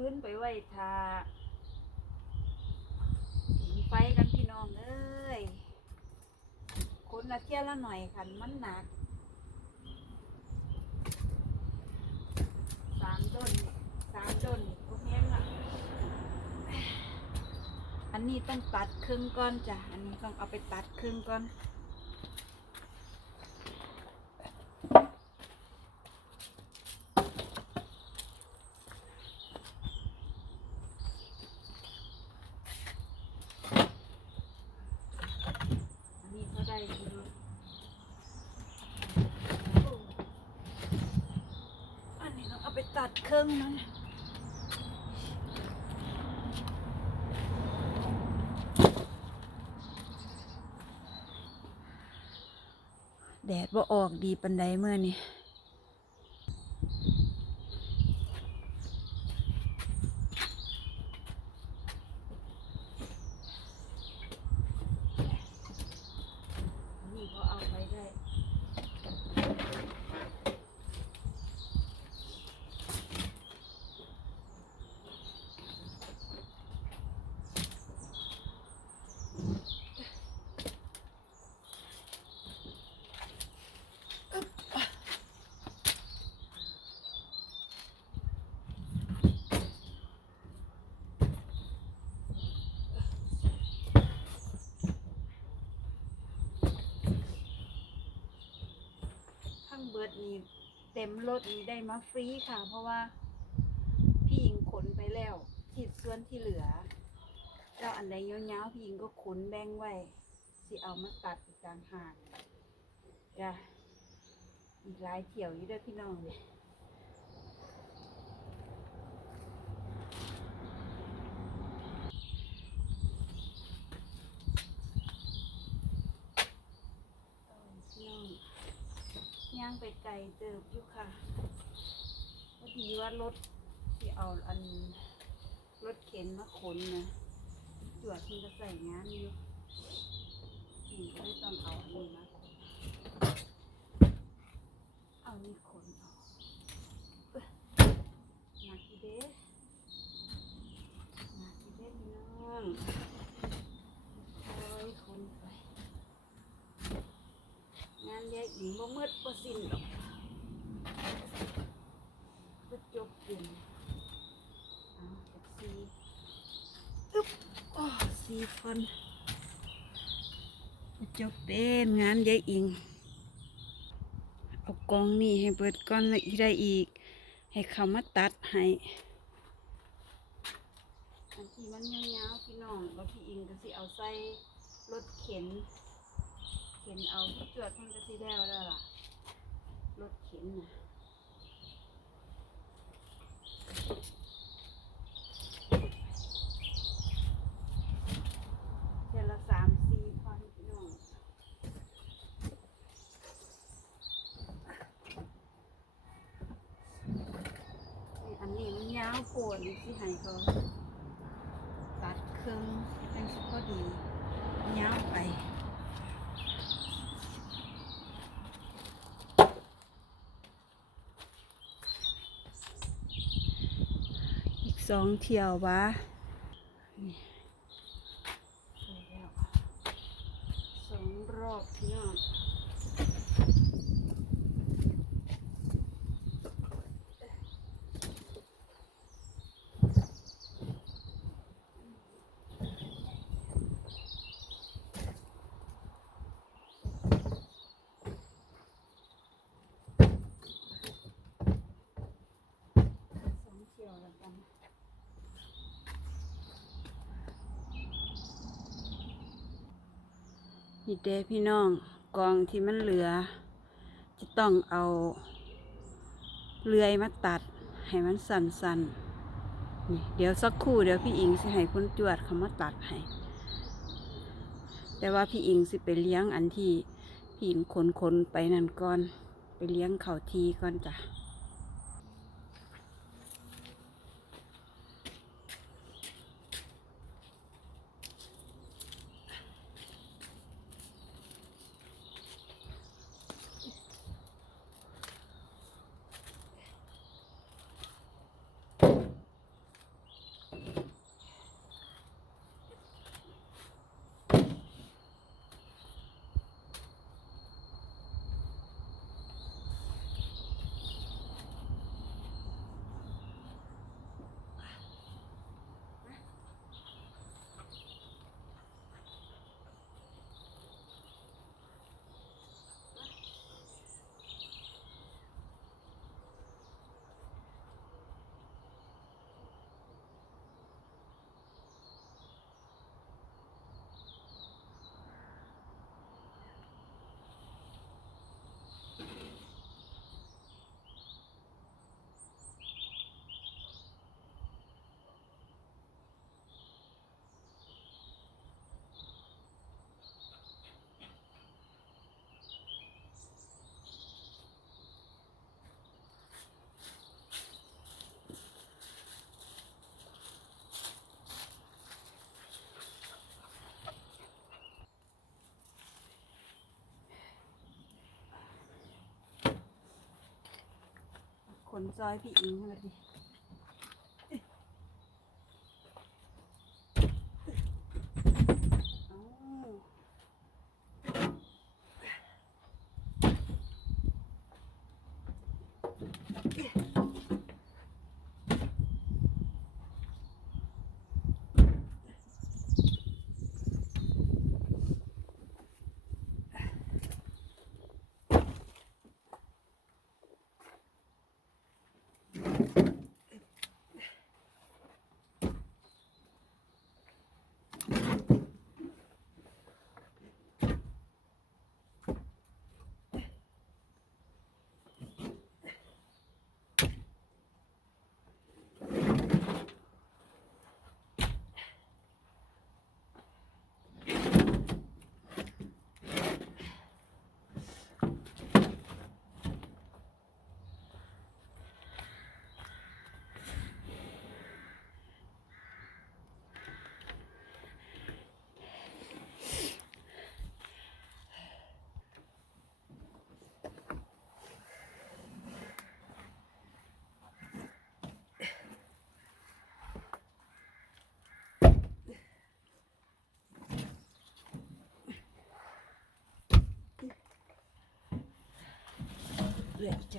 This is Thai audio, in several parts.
ฟื้นไปไว้ทาผิงไฟกันพี่น้องเอ้ยคนละเที่ยวละหน่อยคันมันหนักสามต้นสามต้นนี่ก็แห้งละอันนี้ต้องตัดครึ่งก่อนจ้ะ อันนี้ต้องเอาไปตัดครึ่งก่อนนี้ก็ได้อยู่เนอะโอ้อันนี้ ตัดครึ่งนะแดดว่าออกดีปันใดเมื่อนี่ก็เอาไปได้ ทั้งเบิด นี่เต็มรถนี่ได้มาฟรีค่ะ เพราะว่าพี่หญิงขนไปแล้วขีดส่วนที่เหลือ แล้วอันใดเงียวๆพี่หญิงก็ขนแบ่งไว้สิเอามาตัดอีกต่างหากจ้ะอีกหลายเที่ยวอยู่ด้อพี่น้องเนี่ยพี่น้อง ย่างไปไกลเติบอยู่ค่ะพอดีว่ารถที่เอาอันรถเข็นมาขนนะจวดที่จะใส่งานอยู่พี่ก็เลยต้องเอาอันนี้มาขนเอานี่ขนเอาเอ้ยหนักเด้หนักอีเด้พี่น้องโอ้ยขนไป งาน แยกหญิงบ่มืดบ่สิ้นดอกก็จบอยู่เอาจากสีอึ๊บโอ้สีคนจบเป็นงานยายอิง เอากองนี่ให้เบิดก้อนล้วอีได้อีก ให้เขามาตัดให้ที่มันยาวๆพี่น้องแล้วพี่อิงก็สิเอาใส่รถเข็น ข็นเอาที่จวดมันก็สิแล้วแล้วล่ะรถเข็นนะเดือนละสามสี่พันพี่น้องนี่อันนี้มันยาวโผล่ที่ให้เขาตัดเครื่องเป็นสุพอดียาวไป สองเที่ยววะสองรอบพี่น้องสองเที่ยวแล้วกัน นี่เด้พี่น้องกองที่มันเหลือ จะต้องเอาเลื่อยมาตัด ให้มันสันๆนี่เดี๋ยวสักครู่เดี๋ยวพี่อิงสิให้คุณจวดเขามาตัดให้แต่ว่าพี่อิงสิไปเลี้ยงอันที่พี่อิงขนขนๆไปนั่นก่อน ไปเลี้ยงเขาทีก่อนจ้ะ นซอยพี่อิงมาดิเอา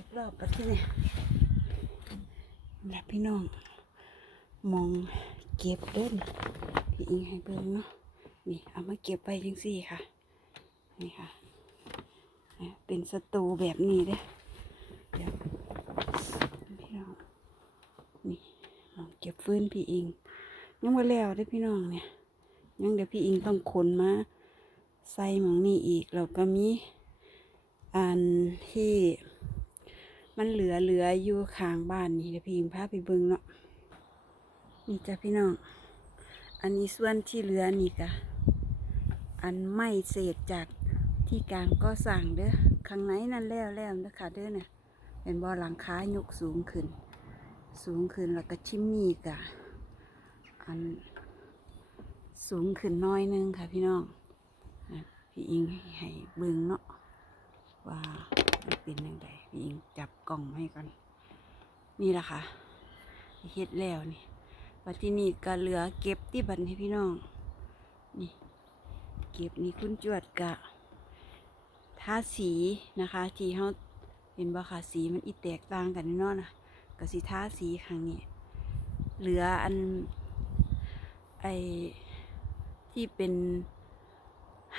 จักรอบปะที่นี่แล้วพี่น้อง มองเก็บเด้นพี่อิงให้เบิ่งเนาะนี่เอามาเก็บไปจังสี่ค่ะ นี่ค่ะ เป็นสตูแบบนี้เด้เดี๋ยวพี่น้อง นี่มองเก็บฟื้นพี่อิง ยังไม่แล้วเด้พี่น้องเนี่ย ยังเดี๋ยวพี่อิงต้องขนมาใส่หมองนี่อีกแล้วก็มีอันที่ มันเหลือเหลืออยู่ข้างบ้านนี่เดี๋ยวพี่อิงพาไปเบิ่งเนาะนี่จ้ะพี่น้อง อันนี้ส่วนที่เหลือนี่กะอันไม่เศษจากที่การก็สั่งเด้อข้างในนั่นแล้วแล้วเด้อค่ะเด้อเนี่ยเป็นบ่อหลังคายกสูงขึ้น สูงขึ้นแล้วก็ชิมนี่กะอันสูงขึ้นน้อยนึงค่ะพี่น้องพี่อิงให้เบิ่งเนาะว่า เป็นยังไงพี่อิงจับกล่องให้ก่อนนี่แหละค่ะเฮ็ดแล้วนี่วันที่นี่ก็เหลือเก็บที่บันให้พี่น้อง นี่ เก็บนี่คุณจวดกะทาสีนะคะที่เขาเห็นบ่ค่ะสีมันอีแตกต่างกันแน่นอนนะกะสีทาสีครั้งนี้เหลืออันไอที่เป็น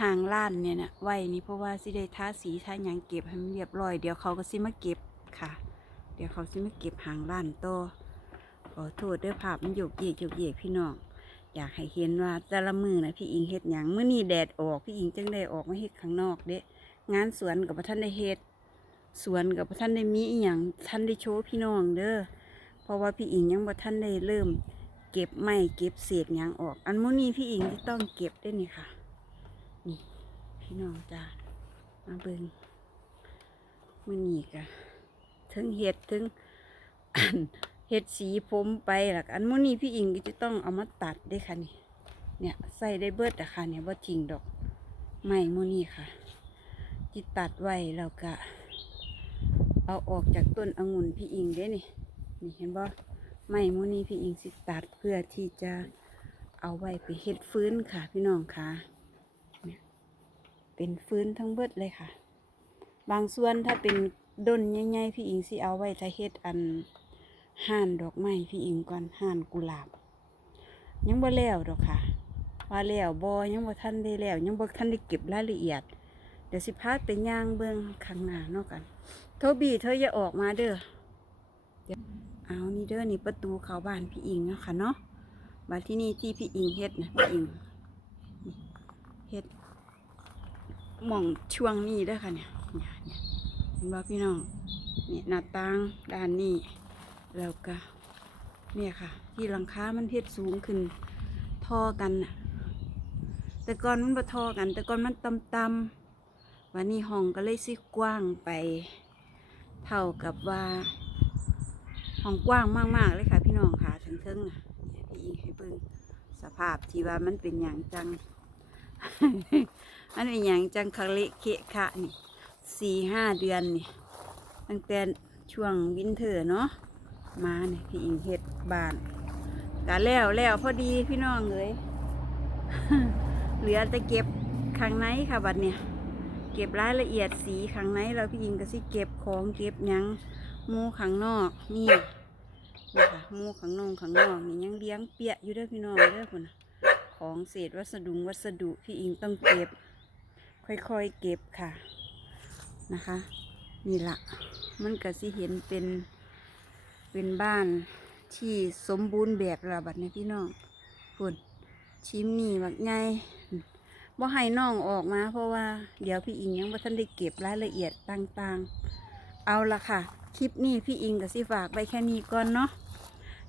หางล้านเนี่ยนะไว้นี่เพราะว่าสิได้ทาสีทาหยังเก็บให้มันเรียบร้อยเดี๋ยวเขาก็สิมาเก็บค่ะ เดี๋ยวเขาสิมาเก็บหางล้านโตอขอโทษด้วยภาพมันโยกเยกโยกเยกพี่น้องอยากให้เห็นว่าแต่ละมือนะพี่อิงเฮ็ดหยังเมื่อนี้แดดออกพี่อิงจึงได้ออกมาเฮ็ดข้างนอกเด้งานสวนกับพระท่านได้เฮ็ดสวนกับพระท่านได้มีอีหยังท่านได้โชว์พี่น้องเด้อเพราะว่าพี่อิงยังบ่ท่านได้เริ่ม เก็บไม้เก็บเศษหยังออก อันมื้อนี้พี่อิงที่ต้องเก็บได้นี่ค่ะ นี่พี่น้องจ้ามาเบิ่งมื้อนี้ก็ถึงเฮ็ดถึงเฮ็ดสีผมไปหล่ะอันมื้อนี้พี่อิงก็จะต้องเอามาตัดเด้ค่ะนี่ เนี่ยใส่ได้เบิดอะค่ะเนี่ยบ่าทิ้งดอกไม้มื้อนี้ค่ะที่ตัดไว้แล้วก็ เอาออกจากต้นองุ่นพี่อิงเด้นี่นี่เห็นบ่ไม่มูนี้พี่อิงสิตัดเพื่อที่จะเอาไว้ไปเฮ็ดฟื้นค่ะ พี่น้องค่ะ เป็นฟื้นทั้งเบิดเลยค่ะ บางส่วนถ้าเป็นด้นใหญ่ๆพี่อิงสิเอาไว้ถ้าเฮ็ดอันห่านดอกไม้พี่อิงก่อนห่านกุหลาบ ยังบ่แล้วดอกค่ะ ว่าแล้วบ่ยังบ่ทันได้แล้ว ยังบ่ทันได้เก็บรายละเอียด เดี๋ยวสิพาไปย่างเบิ่งข้างหน้าเนาะกันโทบีเธออย่าออกมาเด้อเอานี่เด้อนี่ประตูเข้าบ้านพี่อิงเนาะค่ะเนาะบ้าที่นี่ที่พี่อิงเฮ็ดนะพี่อิงเฮ็ด หม่องช่วงนี้เด้อค่ะเนี่ยเนี่ยเนี่ยเห็นบ่พี่น้องเนี่หน้าต่างด้านนี้แล้วก็เนี่ยค่ะ ที่หลังคามันเฮ็ดสูงขึ้นท่อกันน่ะแต่ก่อนมันบ่ท่อกัน แต่ก่อนมันต่ำๆวันนี้ห้องก็เลยสิกว้างไป เท่ากับว่าห้องกว้างมากๆเลยค่ะ พี่น้องค่ะถึงเทิงน่ะเนี่ยพี่อิงให้เบิ่งสภาพที่ว่ามันเป็นอย่างจัง มันเป็นอย่างจังคะเละเคะคะนี่สี่ห้าเดือนนี่ตั้งแต่ช่วงวินเทอร์เนาะมาเนี่ยพี่อิงเฮ็ดบานกะแล้วแล้วพอดีพี่น้องเลยเหลือแต่เก็บข้างในค่ะบัดเนี่ย เก็บรายละเอียดสีข้างในแล้วพี่อิงก็สิเก็บของเก็บยังมูข้างนอกนี่นี่ค่ะมูข้างนอกข้างนอกนี่ยังเลี้ยงเปียอยู่ด้อพี่น้องเด้อพุ่นนะ ของเศษวัสดุวัสดุพี่อิงต้องเก็บ ค่อยๆเก็บค่ะนะคะ นี่ละมันก็สิเห็นเป็นเป็นบ้านที่สมบูรณ์แบบระบัดในพี่น้องพุ่นชิมนี่บักไงบ่ให้น้องออกมา เพราะว่าเดี๋ยวพี่อิงยังบ่ทันได้เก็บรายละเอียดต่างๆ เอาละค่ะ คลิปนี้พี่อิงกับสิฝากไว้แค่นี้ก่อนเนาะ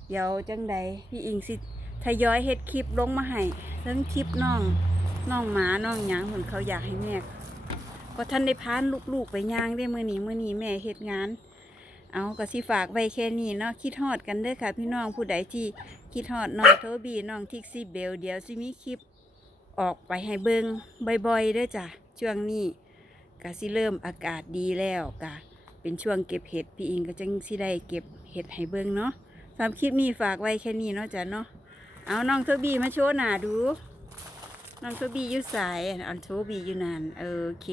เดี๋ยวจังใดพี่อิงสิ ทยอยเฮ็ดคลิปลงมาให้เรื่องคลิปน้องน้องหมาน้องหยังเหมือนเขาอยากให้แม่พอท่านได้พานลูกๆไปย่างได้เมื่อนี้เมื่อนี้แม่เฮ็ดงาน เอาก็สิฝากไว้แค่นี้เนาะคิดฮอดกันเด้อค่ะ พี่น้องผู้ใดที่คิดฮอดน้องโทบีน้องทิกซี่เบลเดี๋ยวสิมีคลิปออกไปให้เบิงบ่อยๆเด้อจ้ะช่วงนี้ก็สิเริ่มอากาศดีแล้วก็เป็นช่วงเก็บเห็ดพี่อิงก็จังสิได้เก็บเห็ดให้เบิงเนาะสำหรับคลิปนี้ฝากไว้แค่นี้เนาะจ้ะเนาะ เอาน้องโทบีมาโชว์หน้าดู น้องโทบีอยู่สายอันโทบีอยู่นานโอเค